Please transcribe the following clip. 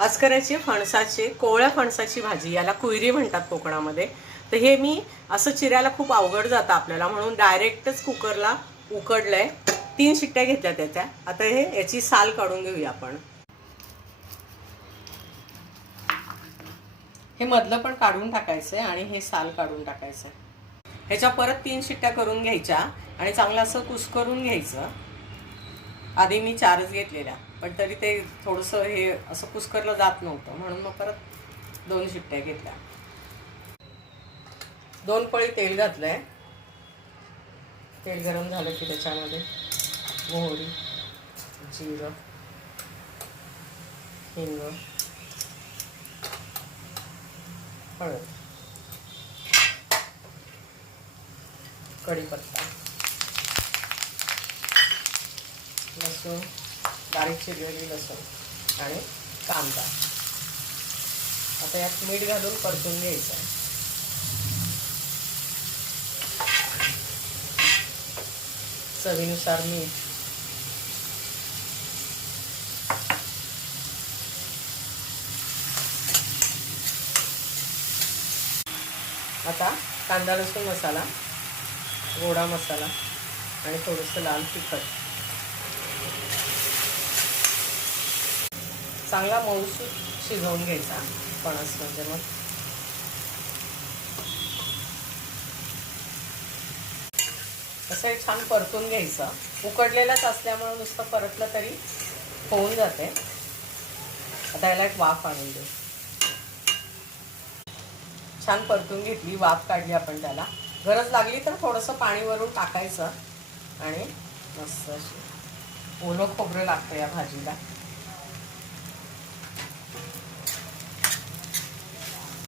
आज करायची फणसाची कोवळ्या फणसाची भाजी, याला कुयरी म्हणतात कोकणामध्ये. तर हे मी असं चिरायला खूप अवघड जातं आपल्याला, म्हणून डायरेक्टच कुकरला उकडलंय. 3 शिट्ट्या घेतल्या त्याच्या. आता याची साल काढून घेऊया आपण. हे मधलं पण काढून टाकायचंय आणि हे साल काढून टाकायचंय. ह्याच्या परत 3 शिट्ट्या करून घ्यायच्या आणि चांगलं असं कुस्करून घ्यायचं. आधी मी 4च घेतलेल्या, पण तरी ते थोडंसं हे असं कुस्करलं जात नव्हतं, म्हणून मग परत 2 शिट्ट्या घेतल्या. 2 पळी तेल घातलंय. तेल गरम झालं की त्याच्यामध्ये मोहरी, जिरं, हिंग, हळद, कढीपत्ता, लसूण, बारीक चिरलेली लसूण आणि कांदा. आता यात मीठ घालून परतून घ्यायचं आहे. चवीनुसार मीठ, आता कांदा लसूण मसाला, गोडा मसाला आणि थोडंसं लाल तिखट. चांगला मऊसूत शिजवून घ्यायचा फणस. म्हणजे मग असं छान परतून घ्यायचं. उकडलेलंच असल्यामुळे नुसतं परतलं तरी होऊन जाते. आता याला एक वाफ आणून देऊ. छान परतून घेतली, वाफ काढली आपण त्याला. गरज लागली तर थोडंसं पाणी वरून टाकायचं आणि मस्त अशी ओलं खोबरं लागतं या भाजीला.